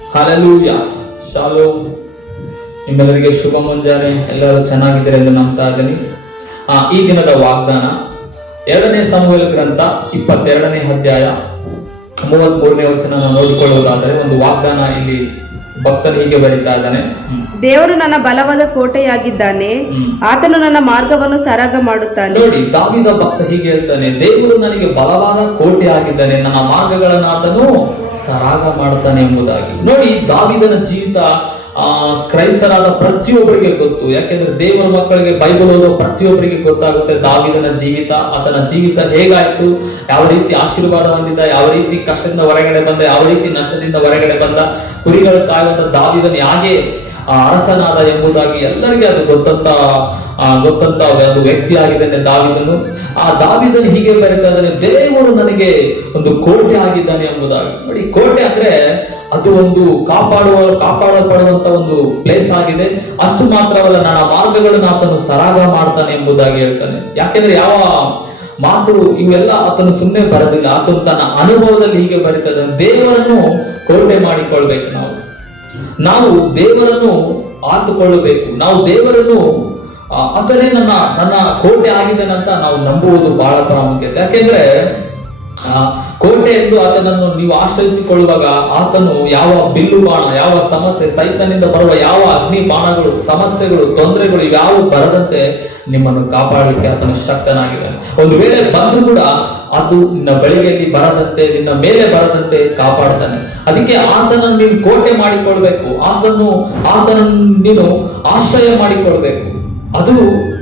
Hallelujah ಶಾಲು ನಿಮ್ಮೆಲ್ಲರಿಗೆ ಶುಭ ಮುಂಜಾನೆ. ಎಲ್ಲರೂ ಚೆನ್ನಾಗಿದ್ದೀರಿ ಎಂದು ನಂಬ್ತಾ ಇದ್ದೀನಿ. ಆ ಈ ದಿನದ ವಾಗ್ದಾನ ಎರಡನೇ ಸಮುವೇಲ ಗ್ರಂಥ ಇಪ್ಪತ್ತೆರಡನೇ ಅಧ್ಯಾಯ ಮೂವತ್ತ್ ಮೂರನೇ ವಚನ ನೋಡಿಕೊಳ್ಳುವುದಾದರೆ ಒಂದು ವಾಗ್ದಾನ ಇಲ್ಲಿ ಭಕ್ತನು ಹೀಗೆ ಬರೀತಾ ಇದ್ದಾನೆ. ದೇವರು ನನ್ನ ಬಲವಾದ ಕೋಟೆಯಾಗಿದ್ದಾನೆ. ಆತನು ನನ್ನ ಮಾರ್ಗವನ್ನು ಸರಾಗ ಮಾಡುತ್ತಾನೆ. ನೋಡಿ ದಾವಿದ ಭಕ್ತ ಹೀಗೆ ಹೇಳ್ತಾನೆ ದೇವರು ನನಗೆ ಬಲವಾದ ಕೋಟೆ ಆಗಿದ್ದಾನೆ ನನ್ನ ಮಾರ್ಗಗಳನ್ನು ಆತನು ಸರಾಗ ಮಾಡ್ತಾನೆ ಎಂಬುದಾಗಿ. ನೋಡಿ, ದಾವಿದನ ಜೀವಿತ, ಆ, ಕ್ರೈಸ್ತರಾದ ಪ್ರತಿಯೊಬ್ಬರಿಗೆ ಗೊತ್ತು. ಯಾಕೆಂದ್ರೆ ದೇವರ ಮಕ್ಕಳಿಗೆ ಬೈಬಲ್ ಓದೋ ಪ್ರತಿಯೊಬ್ಬರಿಗೆ ಗೊತ್ತಾಗುತ್ತೆ ದಾವಿದನ ಜೀವಿತ, ಆತನ ಜೀವಿತ ಹೇಗಾಯ್ತು, ಯಾವ ರೀತಿ ಆಶೀರ್ವಾದ ಹೊಂದಿದ್ದ, ಯಾವ ರೀತಿ ಕಷ್ಟದಿಂದ ಹೊರಗಡೆ ಬಂದ, ಯಾವ ರೀತಿ ನಷ್ಟದಿಂದ ಹೊರಗಡೆ ಬಂದ, ಕುರಿಗಳ ಕಾಯುವಂತ ದಾವಿದನ ಹೇಗೆ ಆ ಅರಸನಾದ ಎಂಬುದಾಗಿ ಎಲ್ಲರಿಗೆ ಅದು ಗೊತ್ತಂತ, ಆ ಗೊತ್ತಂತ ಒಂದು ವ್ಯಕ್ತಿ ಆಗಿದ್ದಾನೆ ದಾವಿದನು. ಆ ದಾವಿದನು ಹೀಗೆ ಬರೀತಾ ಇದ್ದಾನೆ, ದೇವರು ನನಗೆ ಒಂದು ಕೋಟೆ ಆಗಿದ್ದಾನೆ ಎಂಬುದಾಗಿ. ನೋಡಿ, ಕೋಟೆ ಅಂದ್ರೆ ಅದು ಒಂದು ಕಾಪಾಡುವ, ಕಾಪಾಡಲ್ಪಡುವಂತ ಒಂದು ಪ್ಲೇಸ್ ಆಗಿದೆ. ಅಷ್ಟು ಮಾತ್ರವಲ್ಲ ನನ್ನ ಮಾರ್ಗಗಳನ್ನು ಆತನು ಸರಾಗ ಮಾಡ್ತಾನೆ ಎಂಬುದಾಗಿ ಹೇಳ್ತಾನೆ. ಯಾಕೆಂದ್ರೆ ಯಾವ ಮಾತು ಇವೆಲ್ಲ ಆತನು ಸುಮ್ಮನೆ ಬರೋದಿಲ್ಲ. ಆತನು ತನ್ನ ಅನುಭವದಲ್ಲಿ ಹೀಗೆ ಬರೀತಾ ಇದ್ದಾನೆ, ದೇವರನ್ನು ಕೋಟೆ ಮಾಡಿಕೊಳ್ಬೇಕು ನಾವು. ನಾವು ದೇವರನ್ನು ಆತುಕೊಳ್ಳಬೇಕು. ನಾವು ದೇವರನ್ನು ಆತನೇ ನನ್ನ ನನ್ನ ಕೋಟೆ ಆಗಿದ್ದಾನಂತ ನಾವು ನಂಬುವುದು ಬಹಳ ಪ್ರಾಮುಖ್ಯತೆ ಯಾಕೆಂದ್ರೆ ಆ, ಕೋಟೆ ಎಂದು ಆತನನ್ನು ನೀವು ಆಶ್ರಯಿಸಿಕೊಳ್ಳುವಾಗ ಆತನು ಯಾವ ಬಿಲ್ಲು ಬಾಣ, ಯಾವ ಸಮಸ್ಯೆ, ಸೈತನಿಂದ ಬರುವ ಯಾವ ಅಗ್ನಿ ಬಾಣಗಳು, ಸಮಸ್ಯೆಗಳು, ತೊಂದರೆಗಳು ಯಾವ ಬರದಂತೆ ನಿಮ್ಮನ್ನು ಕಾಪಾಡಲಿಕ್ಕೆ ಆತನು ಶಕ್ತನಾಗಿದ್ದಾನೆ. ಒಂದು ವೇಳೆ ಬಂದು ಕೂಡ ಅದು ನಿನ್ನ ಬಳಿಗೆಯಲ್ಲಿ ಬರದಂತೆ, ನಿನ್ನ ಮೇಲೆ ಬರದಂತೆ ಕಾಪಾಡ್ತಾನೆ. ಅದಕ್ಕೆ ಆತನನ್ನು ನೀನು ಕೋಟೆ ಮಾಡಿಕೊಳ್ಬೇಕು. ಆತನು, ಆತನನ್ನು ನೀನು ಆಶ್ರಯ ಮಾಡಿಕೊಳ್ಬೇಕು. ಅದು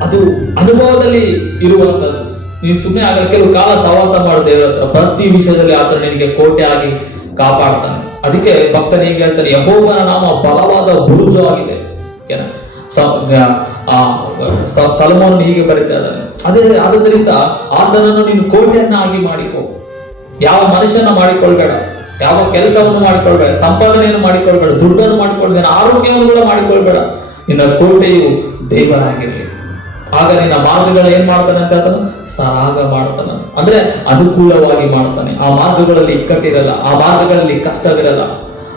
ಅದು ಅನುಭವದಲ್ಲಿ ಇರುವಂತದ್ದು ನೀನು ಸುಮ್ಮನೆ ಆಗ ಕೆಲವು ಕಾಲ ಸಹವಾಸ ಮಾಡು ದೇವರ ಹತ್ರ ಪ್ರತಿ ವಿಷಯದಲ್ಲಿ ಆತನ ನಿನಗೆ ಕೋಟೆ ಆಗಿ ಕಾಪಾಡ್ತಾನೆ. ಅದಕ್ಕೆ ಭಕ್ತನ ಹೇಗೆ ಹೇಳ್ತಾನೆ, ಯಹೋವನ ನಾಮ ಬಲವಾದ ಬುರುಜು ಆಗಿದೆ. ಏನ? ಸಲಮೋನ್ ಹೀಗೆ ಬರೀತಾ ಇದ್ದಾನೆ. ಅದೇ ಆದ್ರಿಂದ ಆತನನ್ನು ನೀನು ಕೋಟೆಯನ್ನಾಗಿ ಮಾಡಿಕೊ. ಯಾವ ಮನುಷ್ಯನ ಮಾಡಿಕೊಳ್ಬೇಡ. ಯಾವ ಕೆಲಸವನ್ನು ಮಾಡಿಕೊಳ್ಬೇಡ. ಸಂಪಾದನೆಯನ್ನು ಮಾಡಿಕೊಳ್ಬೇಡ. ದುಡ್ಡನ್ನು ಮಾಡಿಕೊಳ್ಬೇಡ. ಆರೋಗ್ಯವನ್ನು ಕೂಡ ಮಾಡಿಕೊಳ್ಬೇಡ. ನಿನ್ನ ಕೋಟೆಯು ದೇವರಾಗಿರಲಿ. ಆಗ ನಿನ್ನ ಮಾರ್ಗಗಳು ಏನ್ ಮಾಡ್ತಾನೆ ಅಂತ ಆತನು ಸರಾಗ ಮಾಡ್ತಾನೆ ಅಂದ್ರೆ ಅನುಕೂಲವಾಗಿ ಮಾಡ್ತಾನೆ. ಆ ಮಾರ್ಗಗಳಲ್ಲಿ ಇಕ್ಕಟ್ಟಿರಲ್ಲ, ಆ ಮಾರ್ಗಗಳಲ್ಲಿ ಕಷ್ಟವಿರಲ್ಲ,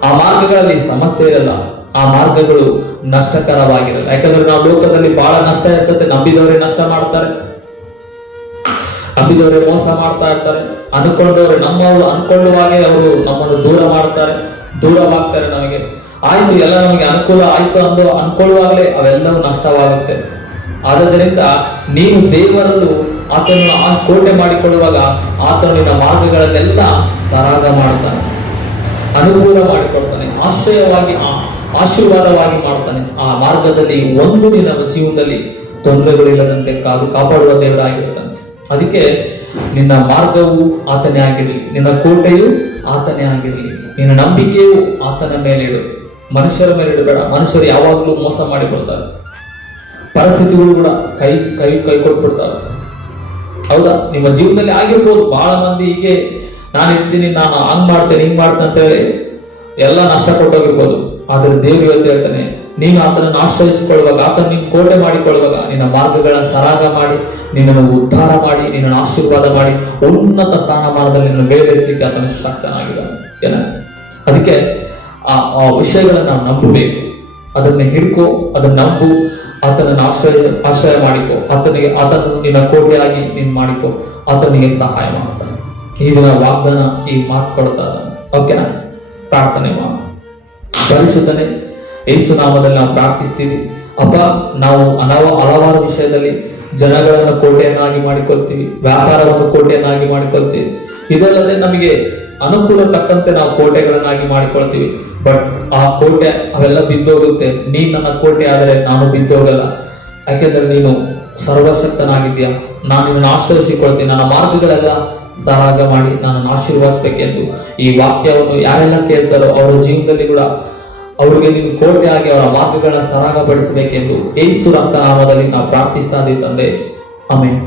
ಆ ಮಾರ್ಗಗಳಲ್ಲಿ ಸಮಸ್ಯೆ ಇರಲ್ಲ, ಆ ಮಾರ್ಗಗಳು ನಷ್ಟಕರವಾಗಿರಲ್ಲ. ಯಾಕಂದ್ರೆ ನಾವು ಲೋಕದಲ್ಲಿ ಬಹಳ ನಷ್ಟ ಇರ್ತದೆ, ನಂಬಿದವರೇ ನಷ್ಟ ಮಾಡ್ತಾರೆ, ನಂಬಿದವರೇ ಮೋಸ ಮಾಡ್ತಾ ಇರ್ತಾರೆ. ಅನ್ಕೊಂಡವ್ರೆ ನಮ್ಮವರು ಅನ್ಕೊಳ್ಳುವಾಗೆ ಅವರು ನಮ್ಮನ್ನು ದೂರ ಮಾಡ್ತಾರೆ ದೂರವಾಗ್ತಾರೆ ನಮಗೆ. ಆಯ್ತು, ಎಲ್ಲ ನಮಗೆ ಅನುಕೂಲ ಆಯ್ತು ಅಂದು ಅನ್ಕೊಳ್ಳುವಾಗಲೇ ಅವೆಲ್ಲವೂ ನಷ್ಟವಾಗುತ್ತೆ. ಆದ್ದರಿಂದ ನೀನು ದೇವರನ್ನು ಆತನು ಆ ಕೋಟೆ ಮಾಡಿಕೊಳ್ಳುವಾಗ ಆತನು ನಿನ್ನ ಮಾರ್ಗಗಳನ್ನೆಲ್ಲ ಸರಾಗ ಮಾಡ್ತಾನೆ ಅನುಕೂಲ ಮಾಡಿಕೊಡ್ತಾನೆ, ಆಶ್ರಯವಾಗಿ, ಆ ಆಶೀರ್ವಾದವಾಗಿ ಮಾಡ್ತಾನೆ ಆ ಮಾರ್ಗದಲ್ಲಿ ಒಂದು ನಿನ್ನ ಜೀವನದಲ್ಲಿ ತೊಂದರೆಗಳಿಲ್ಲದಂತೆ ಕಾದು ಕಾಪಾಡುವ ದೇವರಾಗಿರ್ತಾನೆ ಅದಕ್ಕೆ ನಿನ್ನ ಮಾರ್ಗವು ಆತನೇ ಆಗಿರಲಿ, ನಿನ್ನ ಕೋಟೆಯು ಆತನೇ ಆಗಿರಲಿ, ನಿನ್ನ ನಂಬಿಕೆಯು ಆತನ ಮೇಲೆ ಇಡು. ಮನುಷ್ಯರ ಮೇಲೆ ಇಡಬೇಡ, ಮನುಷ್ಯರು ಯಾವಾಗಲೂ ಮೋಸ ಮಾಡಿಕೊಳ್ತಾರೆ. ಪರಿಸ್ಥಿತಿಗಳು ಕೂಡ ಕೈ ಕೈ ಕೈ ಕೊಟ್ಬಿಡ್ತಾವೆ. ಹೌದಾ? ನಿಮ್ಮ ಜೀವನದಲ್ಲಿ ಆಗಿರ್ಬೋದು. ಬಹಳ ಮಂದಿ ಹೀಗೆ, ನಾನು ಇರ್ತೀನಿ, ನಾನು ಹಂಗ್ ಮಾಡ್ತೇನೆ, ಹಿಂಗ್ ಮಾಡ್ತೇನೆ ಅಂತ ಹೇಳಿ ಎಲ್ಲ ನಷ್ಟ ಕೊಟ್ಟೋಗಿರ್ಬೋದು ಆದ್ರೆ ದೇವ್ರು ಇವತ್ತು ಹೇಳ್ತಾನೆ ನೀನು ಆತನನ್ನು ಆಶ್ರಯಿಸಿಕೊಳ್ಳುವಾಗ, ಆತನ ನೀನು ಕೋಟೆ ಮಾಡಿಕೊಳ್ಳುವಾಗ, ನಿನ್ನ ಮಾರ್ಗಗಳನ್ನ ಸರಾಗ ಮಾಡಿ, ನಿನ್ನನ್ನು ಉದ್ಧಾರ ಮಾಡಿ, ನಿನ್ನನ್ನು ಆಶೀರ್ವಾದ ಮಾಡಿ, ಉನ್ನತ ಸ್ಥಾನಮಾನದಲ್ಲಿ ನಿನ್ನ ಬೇರೆಸಲಿಕ್ಕೆ ಆತನ ಶಕ್ತನಾಗಿದ್ದಾನೆ. ಏನ? ಅದಕ್ಕೆ ಆ ಆ ವಿಷಯಗಳನ್ನ ನಾವು ನಂಬಬೇಕು. ಅದನ್ನ ಹಿಡ್ಕೊ, ಅದನ್ನ ನಂಬು, ಆತನನ್ನು ಆಶ್ರಯ ಆಶ್ರಯ ಮಾಡಿಕೊ. ಆತನಿಗೆ ಆತನನ್ನು ನಿನ್ನ ಕೋಟೆಯಾಗಿ ನೀನ್ ಮಾಡಿಕೊ. ಆತನಿಗೆ ಸಹಾಯ ಮಾಡ್ತಾನೆ ಈ ದಿನ ವಾಗ್ದಾನ ಈ ಮಾತು ಕೊಡ್ತಾ ಓಕೆನಾ ಪ್ರಾರ್ಥನೆ ಮಾಡು ಪರಿಶುದ್ಧನೆ, ಯೇಸು ನಾಮದಲ್ಲಿ ನಾವು ಪ್ರಾರ್ಥಿಸ್ತೀವಿ. ಅಪ್ಪ, ನಾವು ಅನಾವ ಹಲವಾರು ವಿಷಯದಲ್ಲಿ ಜನಗಳನ್ನು ಕೋಟೆಯನ್ನಾಗಿ ಮಾಡಿಕೊಳ್ತೀವಿ. ವ್ಯಾಪಾರವನ್ನು ಕೋಟೆಯನ್ನಾಗಿ ಮಾಡಿಕೊಳ್ತೀವಿ. ಇದಲ್ಲದೆ ನಮಗೆ ಅನುಕೂಲ ತಕ್ಕಂತೆ ನಾವು ಕೋಟೆಗಳನ್ನಾಗಿ ಮಾಡಿಕೊಳ್ತೀವಿ. ಬಟ್ ಆ ಕೋಟೆ ಅವೆಲ್ಲ ಬಿದ್ದೋಗುತ್ತೆ. ನೀನ್ ನನ್ನ ಕೋಟೆ ಆದರೆ ನಾನು ಬಿದ್ದೋಗಲ್ಲ. ಯಾಕೆಂದ್ರೆ ನೀನು ಸರ್ವಶಕ್ತನಾಗಿದ್ಯ ನಾನು ನಿನ್ನ ಆಶ್ರಯಿಸಿಕೊಳ್ತೀನಿ. ನನ್ನ ಮಾರ್ಗಗಳೆಲ್ಲ ಸರಾಗ ಮಾಡಿ ನನ್ನನ್ನು ಆಶೀರ್ವದಿಸಬೇಕೆಂದು. ಈ ವಾಕ್ಯವನ್ನು ಯಾರೆಲ್ಲ ಕೇಳ್ತಾರೋ ಅವರ ಜೀವನದಲ್ಲಿ ಕೂಡ ಅವರಿಗೆ ನೀನು ಕೋಟೆ ಆಗಿ ಅವರ ವಾಕ್ಯಗಳನ್ನ ಸರಾಗಪಡಿಸಬೇಕೆಂದು ಏಸು ರಕ್ತನಾಮದಲ್ಲಿ ನಾವು ಪ್ರಾರ್ಥಿಸ್ತಾ ತಂದೆ. ಆಮೇಲೆ